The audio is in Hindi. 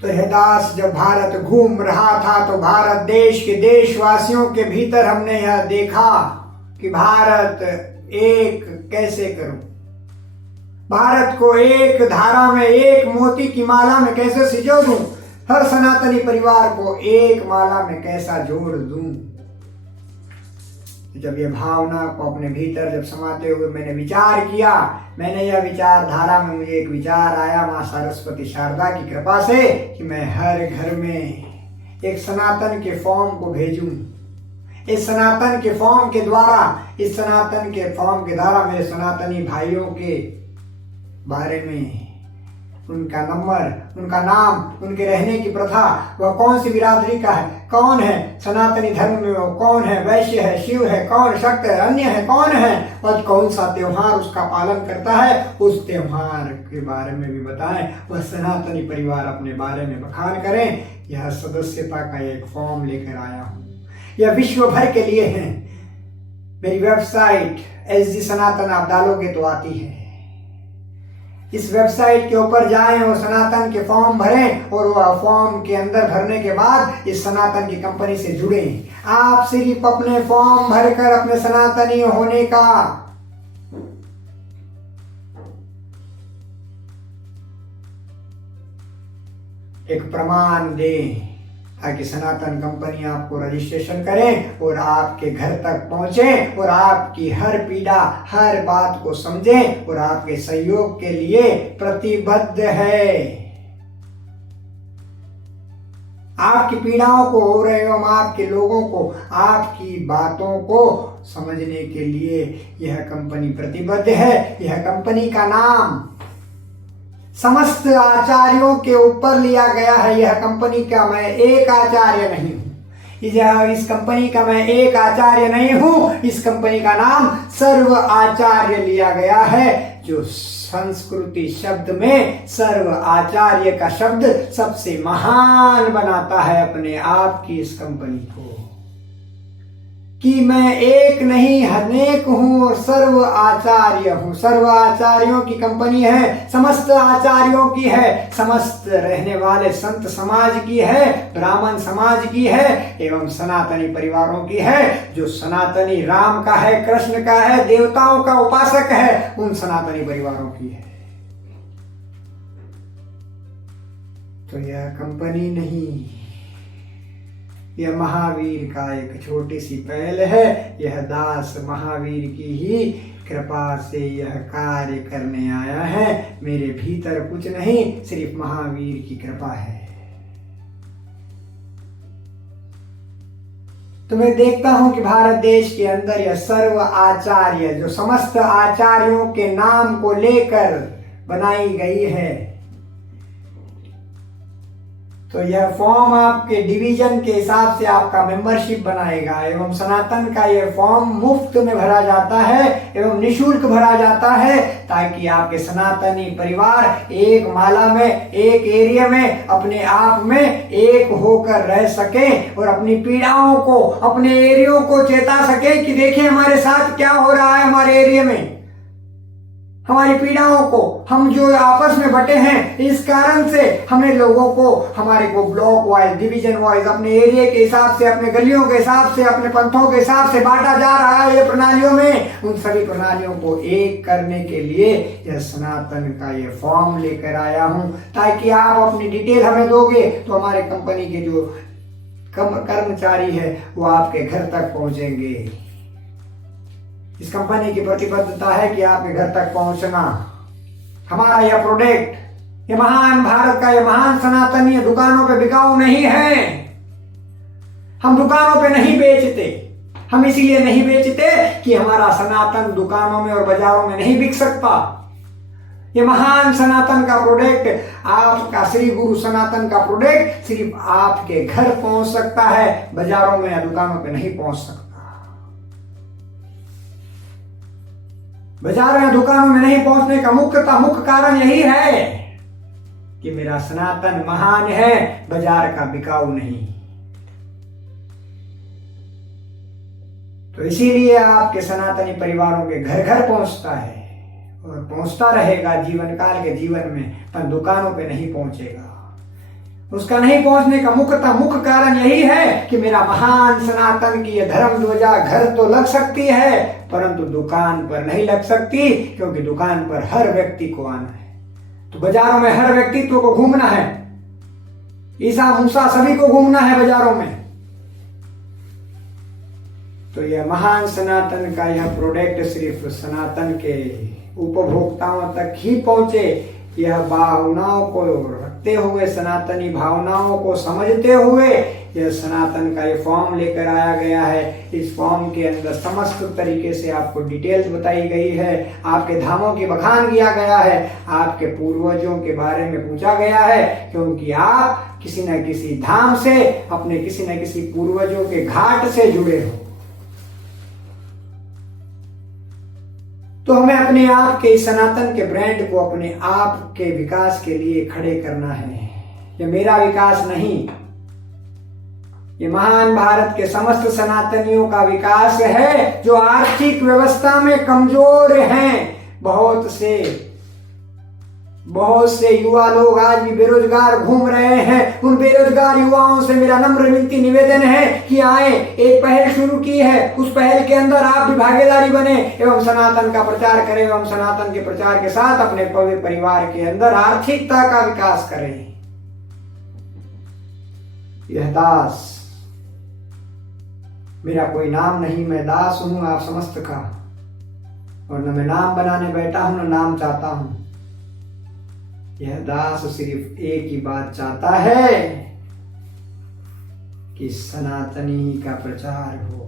तो हे दास, जब भारत घूम रहा था तो भारत देश के देशवासियों के भीतर हमने यह देखा कि भारत एक कैसे करूं, भारत को एक धारा में, एक मोती की माला में कैसे सिजो दूं, हर सनातनी परिवार को एक माला में कैसा जोड़ दूं। जब ये भावना को अपने भीतर जब समाते हुए मैंने विचार किया, मैंने यह विचारधारा में मुझे एक विचार आया माँ सरस्वती शारदा की कृपा से कि मैं हर घर में एक सनातन के फॉर्म को भेजूं। इस सनातन के फॉर्म के द्वारा, इस सनातन के फॉर्म के द्वारा मेरे सनातनी भाइयों के बारे में, उनका नंबर, उनका नाम, उनके रहने की प्रथा, वह कौन सी बिरादरी का है, कौन है सनातनी धर्म में, वो कौन है, वैश्य है, शिव है, कौन शक्त है, अन्य है, कौन है, और कौन सा त्योहार उसका पालन करता है, उस त्योहार के बारे में भी बताएं। वह सनातनी परिवार अपने बारे में बखान करें। यह सदस्यता का एक फॉर्म लेकर आया हूँ। यह विश्व भर के लिए है। मेरी वेबसाइट SG सनातन आप डालोगे तो आती है। इस वेबसाइट के ऊपर जाएं और सनातन के फॉर्म भरें, और वह फॉर्म के अंदर भरने के बाद इस सनातन की कंपनी से जुड़ें। आप सिर्फ अपने फॉर्म भरकर अपने सनातनी होने का एक प्रमाण दें, ताकि सनातन कंपनी आपको रजिस्ट्रेशन करें और आपके घर तक पहुंचे और आपकी हर पीड़ा, हर बात को समझें और आपके सहयोग के लिए प्रतिबद्ध है। आपकी पीड़ाओं को और एवं आपके लोगों को, आपकी बातों को समझने के लिए यह कंपनी प्रतिबद्ध है। यह कंपनी का नाम समस्त आचार्यों के ऊपर लिया गया है। यह कंपनी का मैं एक आचार्य नहीं हूं। इस कंपनी का मैं एक आचार्य नहीं हूं। इस कंपनी का नाम सर्व आचार्य लिया गया है, जो संस्कृति शब्द में सर्व आचार्य का शब्द सबसे महान बनाता है अपने आप की इस कंपनी को, कि मैं एक नहीं अनेक हूं और सर्व आचार्य हूं। सर्व आचार्यों की कंपनी है, समस्त आचार्यों की है, समस्त रहने वाले संत समाज की है, ब्राह्मण समाज की है एवं सनातनी परिवारों की है। जो सनातनी राम का है, कृष्ण का है, देवताओं का उपासक है, उन सनातनी परिवारों की है। तो यह कंपनी नहीं, यह महावीर का एक छोटी सी पहल है। यह दास महावीर की ही कृपा से यह कार्य करने आया है। मेरे भीतर कुछ नहीं, सिर्फ महावीर की कृपा है। तो मैं देखता हूं कि भारत देश के अंदर यह सर्व आचार्य, जो समस्त आचार्यों के नाम को लेकर बनाई गई है, तो यह फॉर्म आपके डिवीजन के हिसाब से आपका मेंबरशिप बनाएगा एवं सनातन का यह फॉर्म मुफ्त में भरा जाता है एवं निःशुल्क भरा जाता है, ताकि आपके सनातनी परिवार एक माला में, एक एरिया में, अपने आप में एक होकर रह सके और अपनी पीड़ाओं को, अपने एरियो को चेता सके कि देखिए हमारे साथ क्या हो रहा है, हमारे एरिया में हमारी पीड़ाओं को, हम जो आपस में बटे हैं, इस कारण से हमें लोगों को, हमारे को ब्लॉक वाइज, डिवीजन वाइज, अपने एरिया के हिसाब से, अपने गलियों के हिसाब से, अपने पंथों के हिसाब से बांटा जा रहा है ये प्रणालियों में। उन सभी प्रणालियों को एक करने के लिए यह सनातन का ये फॉर्म लेकर आया हूं, ताकि आप अपनी डिटेल हमें दोगे तो हमारे कंपनी के जो कर्मचारी है वो आपके घर तक पहुंचेंगे। इस कंपनी की प्रतिबद्धता है कि आपके घर तक पहुंचना। हमारा यह प्रोडक्ट, ये महान भारत का, ये महान सनातनी दुकानों पे बिकाऊ नहीं है। हम दुकानों पे नहीं बेचते। हम इसीलिए नहीं बेचते कि हमारा सनातन दुकानों में और बाजारों में नहीं बिक सकता। ये महान सनातन का प्रोडक्ट, आपका श्री गुरु सनातन का प्रोडक्ट सिर्फ आपके घर पहुंच सकता है, बाजारों में या दुकानों पे नहीं पहुंच सकता। बाजारों या दुकानों में नहीं पहुंचने का मुख्य कारण यही है कि मेरा सनातन महान है, बाजार का बिकाऊ नहीं। तो इसीलिए आपके सनातनी परिवारों के घर घर पहुंचता है और पहुंचता रहेगा जीवन काल के जीवन में, पर दुकानों पे नहीं पहुंचेगा। उसका नहीं पहुंचने का मुख्य कारण यही है कि मेरा महान सनातन की ये धर्म ध्वजा घर तो लग सकती है परंतु दुकान पर नहीं लग सकती, क्योंकि दुकान पर हर व्यक्ति को आना है, तो बाजारों में हर व्यक्तित्व को घूमना है, ईसा मूसा सभी को घूमना है बाजारों में। तो यह महान सनातन का यह प्रोडक्ट सिर्फ सनातन के उपभोक्ताओं तक ही पहुंचे, यह भावनाओं को रखते हुए, सनातनी भावनाओं को समझते हुए यह सनातन का ये फॉर्म लेकर आया गया है। इस फॉर्म के अंदर समस्त तरीके से आपको डिटेल्स बताई गई है, आपके धामों की बखान किया गया है, आपके पूर्वजों के बारे में पूछा गया है, क्योंकि आप किसी न किसी धाम से, अपने किसी न किसी पूर्वजों के घाट से जुड़े हो। तो हमें अपने आप के सनातन के ब्रांड को अपने आप के विकास के लिए खड़े करना है। ये मेरा विकास नहीं, ये महान भारत के समस्त सनातनियों का विकास है, जो आर्थिक व्यवस्था में कमजोर हैं। बहुत से युवा लोग आज भी बेरोजगार घूम रहे हैं। उन बेरोजगार युवाओं से मेरा नम्र विनती निवेदन है कि आए, एक पहल शुरू की है, उस पहल के अंदर आप भी भागीदारी बने एवं सनातन का प्रचार करें एवं सनातन के प्रचार के साथ अपने पवित्र परिवार के अंदर आर्थिकता का विकास करें। यह दास, मेरा कोई नाम नहीं, मैं दास हूं आप समस्त का, और न मैं नाम बनाने बैठा हूं न नाम चाहता हूं। यह दास सिर्फ एक ही बात चाहता है कि सनातनी का प्रचार हो।